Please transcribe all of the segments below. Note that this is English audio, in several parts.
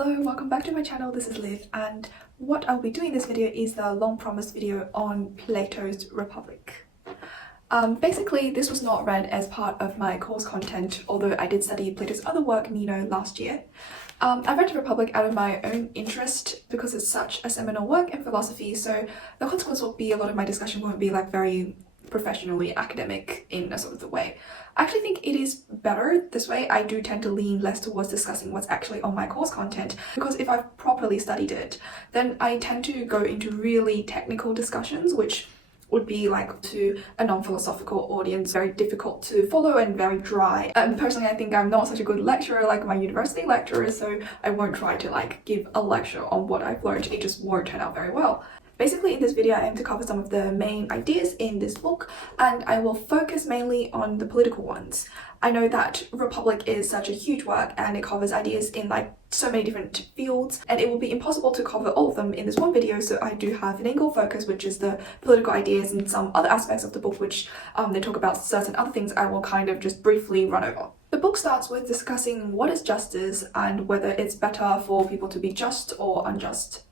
Hello, welcome back to my channel. This is Liv, and what I'll be doing in this video is the long promised video on Plato's Republic. Basically, this was not read as part of my course content, although I did study Plato's other work, Meno, last year. I read the Republic out of my own interest because it's such a seminal work in philosophy, so the consequence will be a lot of my discussion won't be like very professionally academic in a sort of the way. I actually think it is better this way. I do tend to lean less towards discussing what's actually on my course content, because if I've properly studied it, then I tend to go into really technical discussions, which would be like to a non-philosophical audience very difficult to follow and very dry. Personally, I think I'm not such a good lecturer like my university lecturers, so I won't try to like give a lecture on what I've learned. It just won't turn out very well. Basically, in this video, I aim to cover some of the main ideas in this book, and I will focus mainly on the political ones. I know that Republic is such a huge work and it covers ideas in like so many different fields, and it will be impossible to cover all of them in this one video, so I do have an angle focus, which is the political ideas, and some other aspects of the book which they talk about certain other things I will kind of just briefly run over. The book starts with discussing what is justice and whether it's better for people to be just or unjust.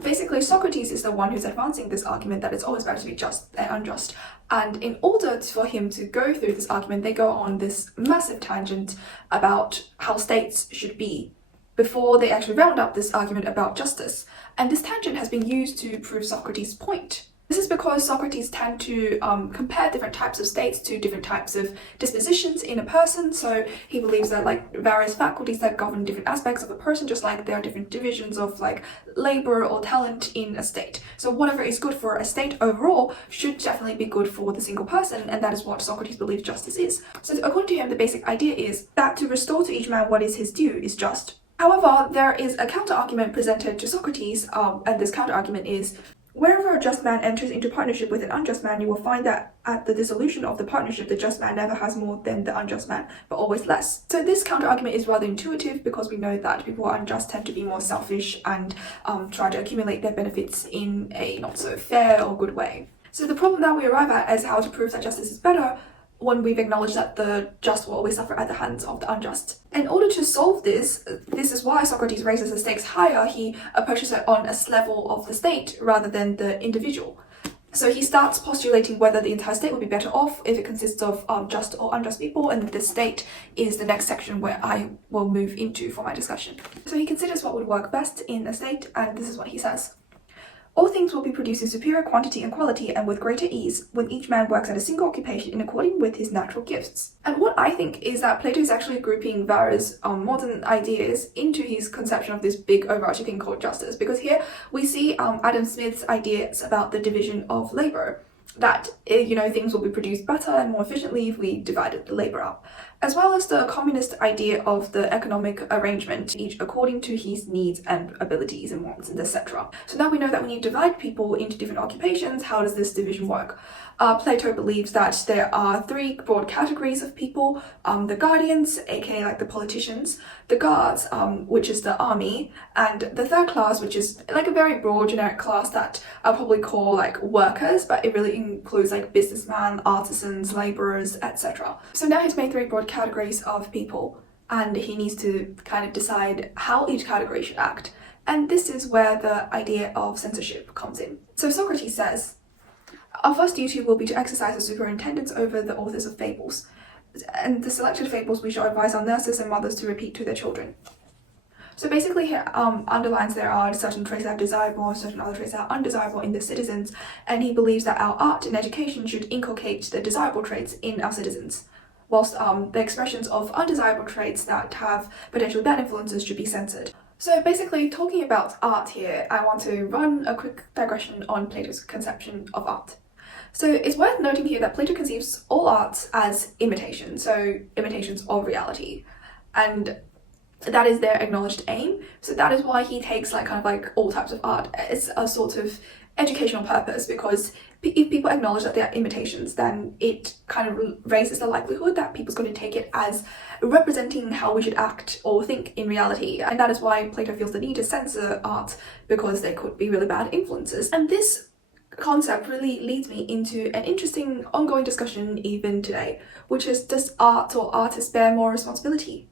Basically, Socrates is the one who's advancing this argument that it's always better to be just than unjust. And in order for him to go through this argument, they go on this massive tangent about how states should be before they actually round up this argument about justice. And this tangent has been used to prove Socrates' point. This is because Socrates tend to compare different types of states to different types of dispositions in a person. So he believes that like various faculties that govern different aspects of a person, just like there are different divisions of like labor or talent in a state. So whatever is good for a state overall should definitely be good for the single person, and that is what Socrates believes justice is. So according to him, the basic idea is that to restore to each man what is his due is just. However, there is a counter-argument presented to Socrates, and this counter-argument is, wherever a just man enters into partnership with an unjust man, you will find that at the dissolution of the partnership, the just man never has more than the unjust man, but always less. So this counter-argument is rather intuitive, because we know that people who are unjust tend to be more selfish and try to accumulate their benefits in a not so fair or good way. So the problem that we arrive at is how to prove that justice is better when we've acknowledged that the just will always suffer at the hands of the unjust. In order to solve this is why Socrates raises the stakes higher. He approaches it on a level of the state rather than the individual. So he starts postulating whether the entire state would be better off if it consists of just or unjust people, and the state is the next section where I will move into for my discussion. So he considers what would work best in a state, and this is what he says. All things will be produced in superior quantity and quality and with greater ease when each man works at a single occupation in accordance with his natural gifts. And what I think is that Plato is actually grouping various modern ideas into his conception of this big overarching thing called justice, because here we see Adam Smith's ideas about the division of labor, that things will be produced better and more efficiently if we divided the labor up, as well as the communist idea of the economic arrangement, each according to his needs and abilities and wants and etc. So now we know that when you divide people into different occupations, how does this division work? Plato believes that there are three broad categories of people: the guardians, aka like the politicians, the guards, which is the army, and the third class, which is like a very broad generic class that I'll probably call like workers, but it really includes like businessmen, artisans, laborers, etc. So now he's made three broad categories of people, and he needs to kind of decide how each category should act. And this is where the idea of censorship comes in. So Socrates says, our first duty will be to exercise a superintendence over the authors of fables, and the selected fables we shall advise our nurses and mothers to repeat to their children. So basically he underlines there are certain traits that are desirable, certain other traits that are undesirable in the citizens, and he believes that our art and education should inculcate the desirable traits in our citizens, whilst the expressions of undesirable traits that have potentially bad influences should be censored. So basically, talking about art here, I want to run a quick digression on Plato's conception of art. So it's worth noting here that Plato conceives all arts as imitations, so imitations of reality, and that is their acknowledged aim. So that is why he takes like kind of like all types of art as a sort of educational purpose, because if people acknowledge that they are imitations, then it kind of raises the likelihood that people's going to take it as representing how we should act or think in reality. And that is why Plato feels the need to censor art, because there could be really bad influences. And this concept really leads me into an interesting ongoing discussion even today, which is, does art or artists bear more responsibility?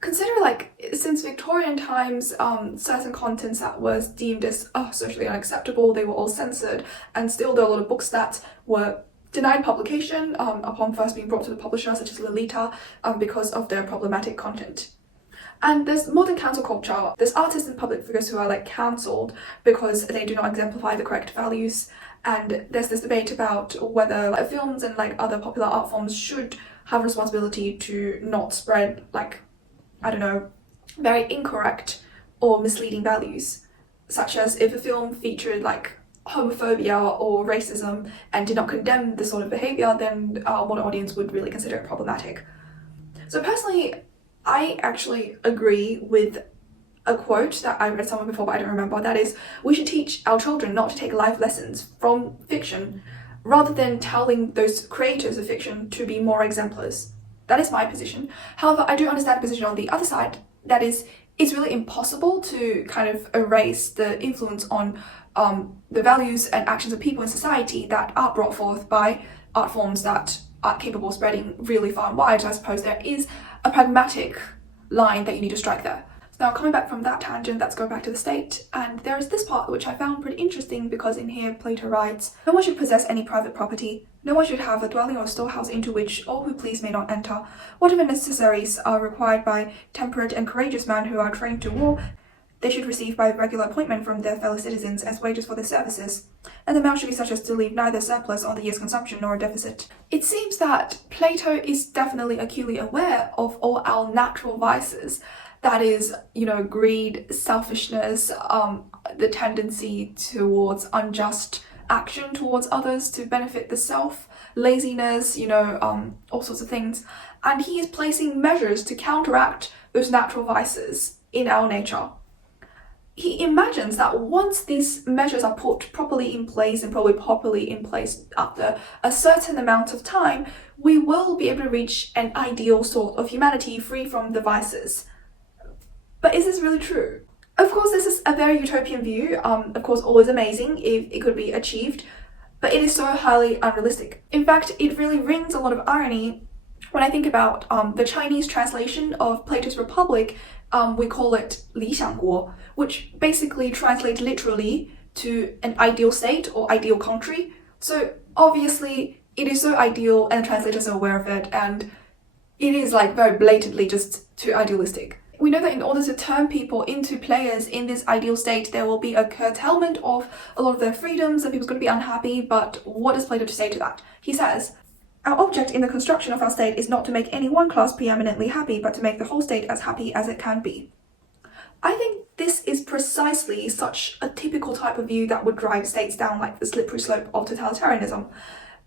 Consider, like, since Victorian times, certain contents that was deemed as socially unacceptable, they were all censored, and still there are a lot of books that were denied publication upon first being brought to the publisher, such as Lolita, because of their problematic content. And there's modern cancel culture. There's artists and public figures who are like cancelled because they do not exemplify the correct values. And there's this debate about whether like, films and like other popular art forms should have responsibility to not spread like, I don't know, very incorrect or misleading values, such as if a film featured like homophobia or racism and did not condemn this sort of behaviour, then a modern audience would really consider it problematic. So personally, I actually agree with a quote that I read somewhere before but I don't remember. That is, we should teach our children not to take life lessons from fiction rather than telling those creators of fiction to be more exemplars. That is my position. However, I do understand the position on the other side. That is, it's really impossible to kind of erase the influence on the values and actions of people in society that are brought forth by art forms that are capable of spreading really far and wide. I suppose there is a pragmatic line that you need to strike there. Now, coming back from that tangent, let's go back to the state, and there is this part which I found pretty interesting because in here Plato writes, "No one should possess any private property. No one should have a dwelling or storehouse into which all who please may not enter. Whatever necessaries are required by temperate and courageous men who are trained to war, they should receive by regular appointment from their fellow citizens as wages for their services, and the amount should be such as to leave neither surplus on the year's consumption nor a deficit." It seems that Plato is definitely acutely aware of all our natural vices. That is, you know, greed, selfishness, the tendency towards unjust action towards others to benefit the self, laziness, you know, all sorts of things. And he is placing measures to counteract those natural vices in our nature. He imagines that once these measures are put properly in place and probably properly in place after a certain amount of time, we will be able to reach an ideal sort of humanity free from the vices. But is this really true? Of course, this is a very utopian view, of course always amazing if it could be achieved, but it is so highly unrealistic. In fact, it really rings a lot of irony when I think about the Chinese translation of Plato's Republic. We call it 理想国, which basically translates literally to an ideal state or ideal country. So obviously it is so ideal and the translators are aware of it, and it is like very blatantly just too idealistic. We know that in order to turn people into players in this ideal state, there will be a curtailment of a lot of their freedoms and people's going to be unhappy, but what does Plato say to that? He says, "Our object in the construction of our state is not to make any one class preeminently happy, but to make the whole state as happy as it can be." I think this is precisely such a typical type of view that would drive states down like the slippery slope of totalitarianism.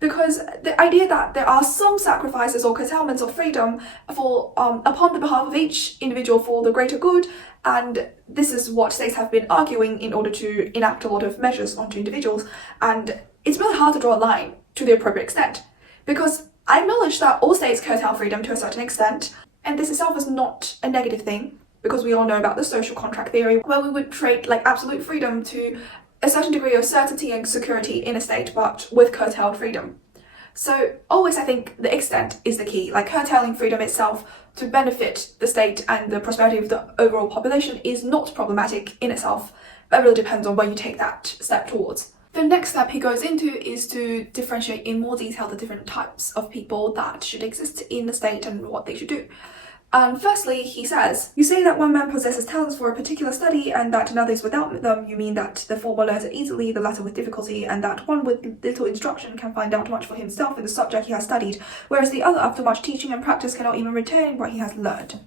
Because the idea that there are some sacrifices or curtailments of freedom for upon the behalf of each individual for the greater good, and this is what states have been arguing in order to enact a lot of measures onto individuals, and it's really hard to draw a line to the appropriate extent. Because I acknowledge that all states curtail freedom to a certain extent, and this itself is not a negative thing, because we all know about the social contract theory, where we would trade like absolute freedom to a certain degree of certainty and security in a state, but with curtailed freedom. So always I think the extent is the key, like curtailing freedom itself to benefit the state and the prosperity of the overall population is not problematic in itself, but it really depends on where you take that step towards. The next step he goes into is to differentiate in more detail the different types of people that should exist in the state and what they should do. Firstly, he says, "You say that one man possesses talents for a particular study and that another is without them. You mean that the former learns it easily, the latter with difficulty, and that one with little instruction can find out much for himself in the subject he has studied, whereas the other, after much teaching and practice, cannot even retain what he has learned."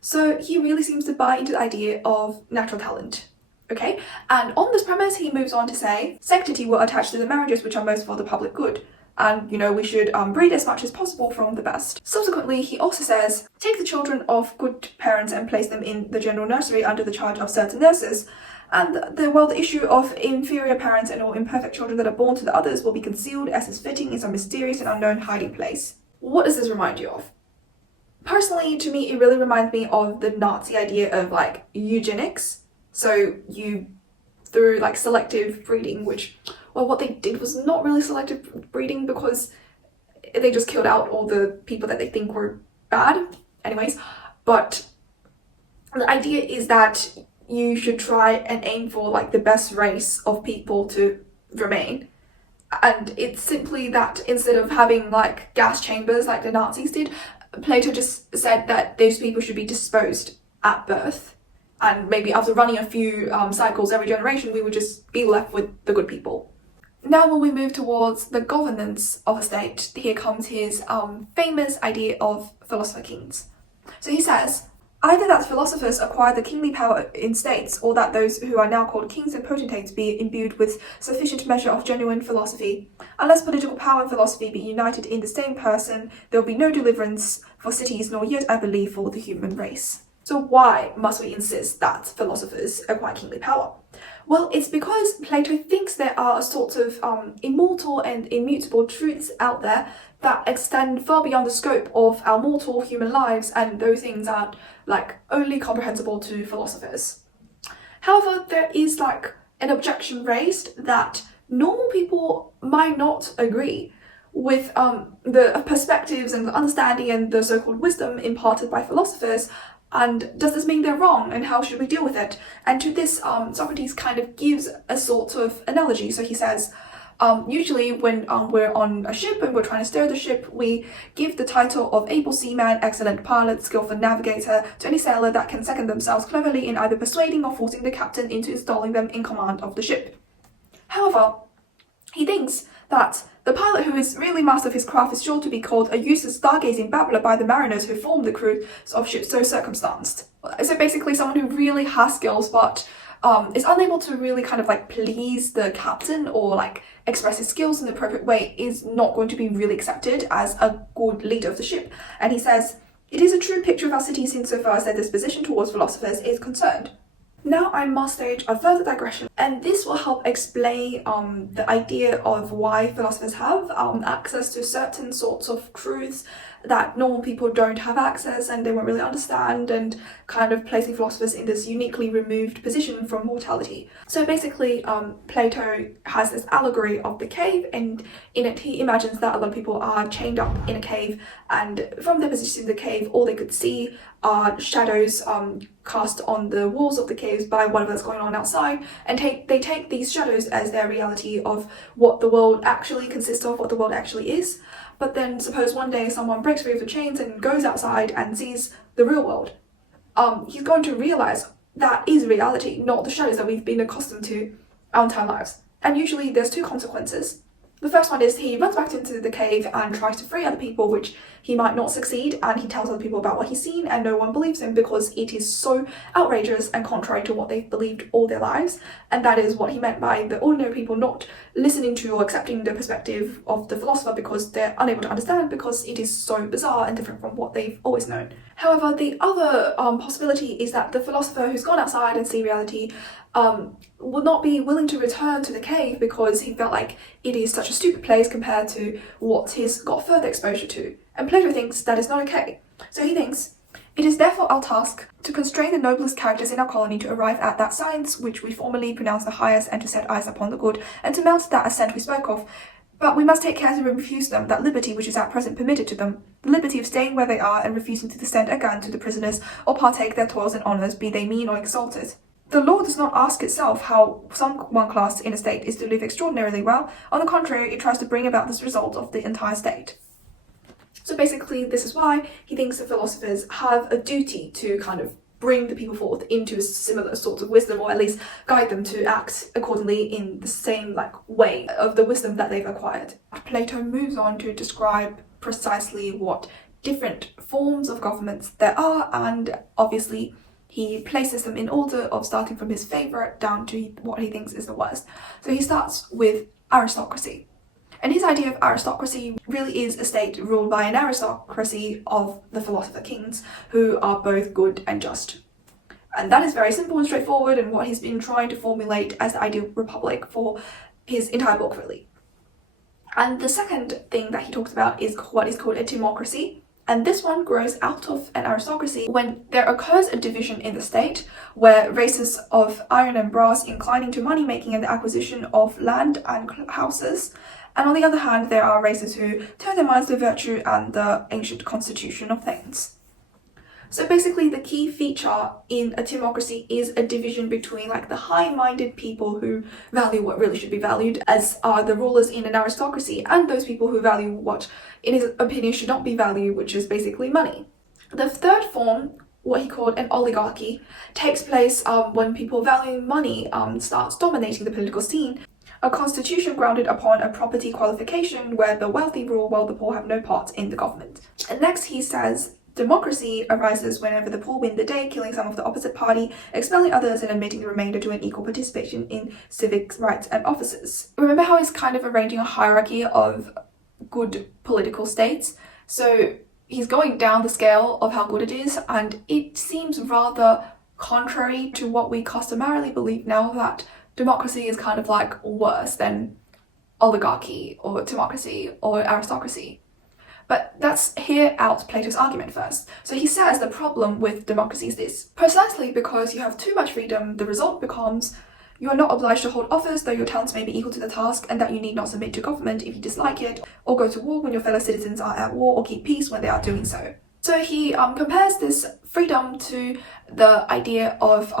So he really seems to buy into the idea of natural talent. Okay, and on this premise, he moves on to say, "Sanctity will attach to the marriages which are most for the public good. And, you know, we should breed as much as possible from the best." Subsequently, he also says, "Take the children of good parents and place them in the general nursery under the charge of certain nurses. And while the issue of inferior parents and all imperfect children that are born to the others will be concealed as is fitting in some mysterious and unknown hiding place." What does this remind you of? Personally, to me, it really reminds me of the Nazi idea of like eugenics. So you, through like selective breeding, which, well, what they did was not really selective breeding because they just killed out all the people that they think were bad anyways, but The idea is that you should try and aim for like the best race of people to remain. And it's simply that instead of having like gas chambers like the Nazis did, Plato just said that those people should be disposed at birth. And maybe after running a few cycles every generation, we would just be left with the good people. Now when we move towards the governance of a state, here comes his famous idea of Philosopher Kings. So he says, either that philosophers acquire the kingly power in states, or that those who are now called kings and potentates be imbued with sufficient measure of genuine philosophy. Unless political power and philosophy be united in the same person, there will be no deliverance for cities, nor yet, I believe, for the human race. So why must we insist that philosophers acquire kingly power? Well, it's because Plato thinks there are a sort of immortal and immutable truths out there that extend far beyond the scope of our mortal human lives, and those things are like only comprehensible to philosophers. However, there is like an objection raised that normal people might not agree with the perspectives and the understanding and the so-called wisdom imparted by philosophers. And does this mean they're wrong? And how should we deal with it? And to this, Socrates kind of gives a sort of analogy. So he says, usually when we're on a ship and we're trying to steer the ship, we give the title of able seaman, excellent pilot, skillful navigator to any sailor that can second themselves cleverly in either persuading or forcing the captain into installing them in command of the ship. However, he thinks that the pilot who is really master of his craft is sure to be called a useless stargazing babbler by the mariners who form the crews of ships so circumstanced. So basically someone who really has skills but is unable to really kind of like please the captain or like express his skills in the appropriate way is not going to be really accepted as a good leader of the ship. And he says, it is a true picture of our cities insofar as their disposition towards philosophers is concerned. Now I must stage a further digression, and this will help explain the idea of why philosophers have access to certain sorts of truths that normal people don't have access and they won't really understand, and kind of placing philosophers in this uniquely removed position from mortality. So basically, Plato has this allegory of the cave, and in it he imagines that a lot of people are chained up in a cave, and from their position in the cave, all they could see are shadows cast on the walls of the caves by whatever that's going on outside, and they take these shadows as their reality of what the world actually consists of, what the world actually is. But then suppose one day someone breaks free of the chains and goes outside and sees the real world. He's going to realize that is reality, not the shadows that we've been accustomed to our entire lives. And usually there's two consequences. The first one is he runs back into the cave and tries to free other people, which he might not succeed, and he tells other people about what he's seen and no one believes him because it is so outrageous and contrary to what they've believed all their lives. And that is what he meant by the ordinary people not listening to or accepting the perspective of the philosopher because they're unable to understand, because it is so bizarre and different from what they've always known. However, the other possibility is that the philosopher who's gone outside and seen reality will not be willing to return to the cave because he felt like it is such a stupid place compared to what he's got further exposure to. And Plato thinks that is not okay. So he thinks, it is therefore our task to constrain the noblest characters in our colony to arrive at that science which we formerly pronounced the highest, and to set eyes upon the good, and to mount that ascent we spoke of. But we must take care to refuse them that liberty which is at present permitted to them, the liberty of staying where they are and refusing to descend again to the prisoners or partake their toils and honours, be they mean or exalted. The law does not ask itself how one class in a state is to live extraordinarily well. On the contrary, it tries to bring about this result of the entire state. So basically, this is why he thinks that philosophers have a duty to kind of bring the people forth into similar sorts of wisdom, or at least guide them to act accordingly in the same way of the wisdom that they've acquired. Plato moves on to describe precisely what different forms of governments there are, and obviously he places them in order of starting from his favourite down to what he thinks is the worst. So he starts with aristocracy. And his idea of aristocracy really is a state ruled by an aristocracy of the Philosopher Kings, who are both good and just. And that is very simple and straightforward, and what he's been trying to formulate as the ideal republic for his entire book, really. And the second thing that he talks about is what is called a timocracy. And this one grows out of an aristocracy when there occurs a division in the state where races of iron and brass inclining to money making and the acquisition of land and houses, and on the other hand there are races who turn their minds to virtue and the ancient constitution of things. So basically the key feature in a democracy is a division between like the high-minded people who value what really should be valued, as are the rulers in an aristocracy, and those people who value what in his opinion should not be valued, which is basically money. The third form, what he called an oligarchy, takes place when people valuing money starts dominating the political scene. A constitution grounded upon a property qualification where the wealthy rule while the poor have no part in the government. And next he says democracy arises whenever the poor win the day, killing some of the opposite party, expelling others, and admitting the remainder to an equal participation in civic rights and offices. Remember how he's kind of arranging a hierarchy of good political states? So he's going down the scale of how good it is, and it seems rather contrary to what we customarily believe now, that democracy is kind of like worse than oligarchy or democracy or aristocracy. But let's hear out Plato's argument first. So he says the problem with democracy is this: precisely because you have too much freedom, the result becomes you are not obliged to hold office, though your talents may be equal to the task, and that you need not submit to government if you dislike it, or go to war when your fellow citizens are at war, or keep peace when they are doing so. So he compares this freedom to the idea of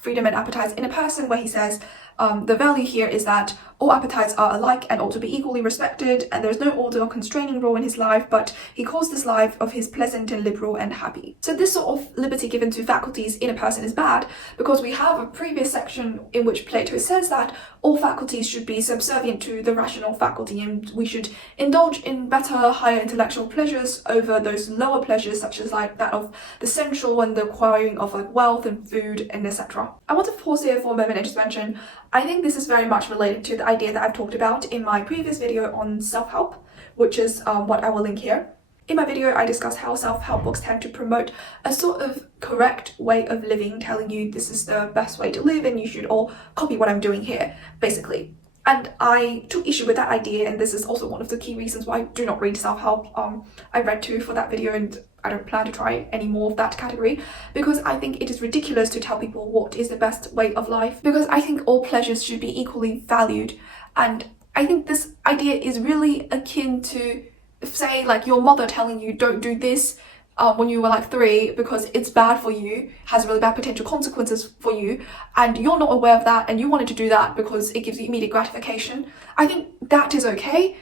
freedom and appetites in a person, where he says the value here is that all appetites are alike and ought to be equally respected, and there's no order or constraining rule in his life, but he calls this life of his pleasant and liberal and happy. So this sort of liberty given to faculties in a person is bad, because we have a previous section in which Plato says that all faculties should be subservient to the rational faculty, and we should indulge in better, higher intellectual pleasures over those lower pleasures, such as like that of the sensual and the acquiring of like wealth and food and etc. I want to pause here for a moment and just mention, I think this is very much related to the idea that I've talked about in my previous video on self-help, which is what I will link here. In my video, I discussed how self-help books tend to promote a sort of correct way of living, telling you this is the best way to live and you should all copy what I'm doing here, basically. And I took issue with that idea, and this is also one of the key reasons why I do not read self-help. I read 2 for that video, and I don't plan to try any more of that category, because I think it is ridiculous to tell people what is the best way of life, because I think all pleasures should be equally valued. And I think this idea is really akin to, say, like your mother telling you don't do this when you were like 3 because it's bad for you, has really bad potential consequences for you, and you're not aware of that and you wanted to do that because it gives you immediate gratification. I think that is okay,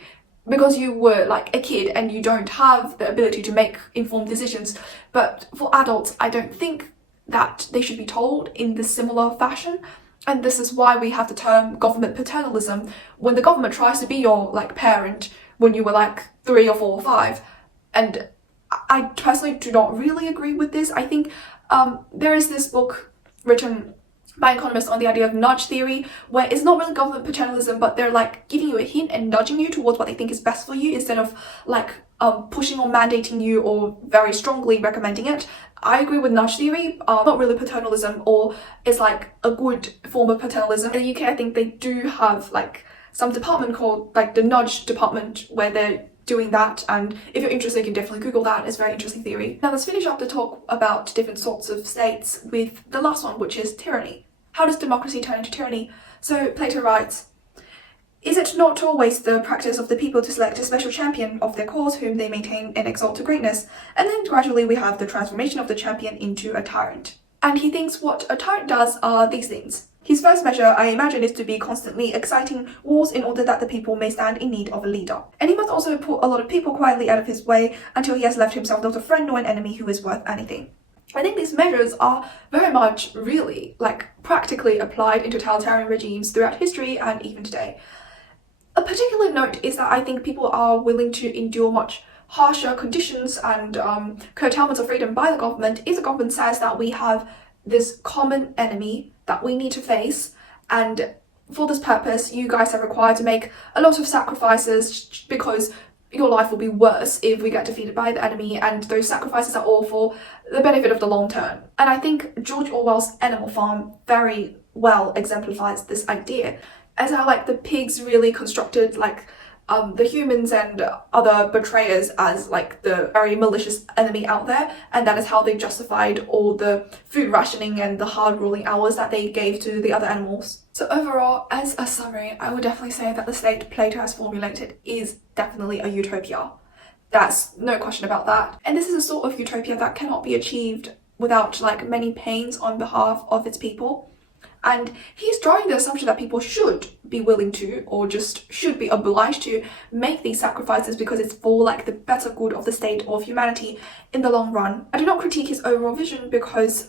because you were like a kid and you don't have the ability to make informed decisions. But for adults, I don't think that they should be told in this similar fashion. And this is why we have the term government paternalism, when the government tries to be your like parent when you were like 3 or 4 or 5. And I personally do not really agree with this. I think there is this book written by economists on the idea of nudge theory, where it's not really government paternalism, but they're like giving you a hint and nudging you towards what they think is best for you, instead of like pushing or mandating you or very strongly recommending it. I agree with nudge theory, not really paternalism, or it's like a good form of paternalism. In the UK, I think they do have like some department called like the nudge department, where they're doing that, and if you're interested you can definitely Google that. It's a very interesting theory. Now let's finish up the talk about different sorts of states with the last one, which is tyranny. How does democracy turn into tyranny? So Plato writes, is it not always the practice of the people to select a special champion of their cause whom they maintain and exalt to greatness, and then gradually we have the transformation of the champion into a tyrant? And he thinks what a tyrant does are these things. His first measure, I imagine, is to be constantly exciting wars in order that the people may stand in need of a leader. And he must also put a lot of people quietly out of his way until he has left himself not a friend nor an enemy who is worth anything. I think these measures are very much really like practically applied in totalitarian regimes throughout history and even today. A particular note is that I think people are willing to endure much harsher conditions and curtailments of freedom by the government if the government says that we have this common enemy that we need to face, and for this purpose you guys are required to make a lot of sacrifices because your life will be worse if we get defeated by the enemy, and those sacrifices are all for the benefit of the long term. And I think George Orwell's Animal Farm very well exemplifies this idea, as how like the pigs really constructed like the humans and other betrayers as like the very malicious enemy out there, and that is how they justified all the food rationing and the hard ruling hours that they gave to the other animals. So overall, as a summary, I would definitely say that the state Plato has formulated is definitely a utopia. That's no question about that. And this is a sort of utopia that cannot be achieved without like many pains on behalf of its people. And he's drawing the assumption that people should be willing to, or just should be obliged to, make these sacrifices because it's for like the better good of the state or of humanity in the long run. I do not critique his overall vision because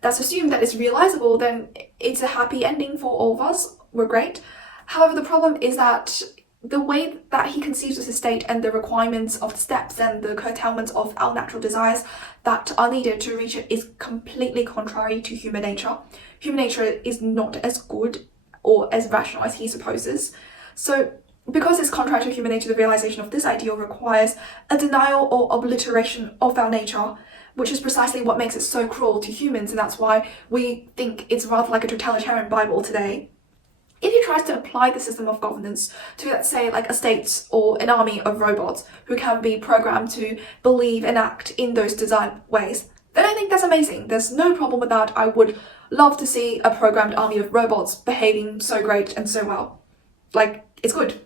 that's assumed that it's realizable, then it's a happy ending for all of us. We're great. However, the problem is that the way that he conceives of the state and the requirements of the steps and the curtailment of our natural desires that are needed to reach it is completely contrary to human nature. Human nature is not as good or as rational as he supposes. So because it's contrary to human nature, the realization of this ideal requires a denial or obliteration of our nature, which is precisely what makes it so cruel to humans, and that's why we think it's rather like a totalitarian Bible today. If he tries to apply the system of governance to, let's say, like a state or an army of robots who can be programmed to believe and act in those desired ways, then I think that's amazing. There's no problem with that. I would love to see a programmed army of robots behaving so great and so well. Like, it's good.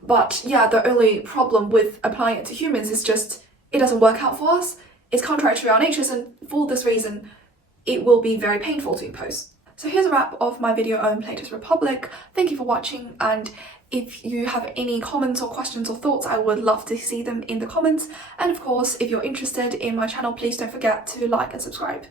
But yeah, the only problem with applying it to humans is just it doesn't work out for us. It's contrary to our natures, and for this reason, it will be very painful to impose. So here's a wrap of my video on Plato's Republic. Thank you for watching, and if you have any comments or questions or thoughts, I would love to see them in the comments. And of course, if you're interested in my channel, please don't forget to like and subscribe.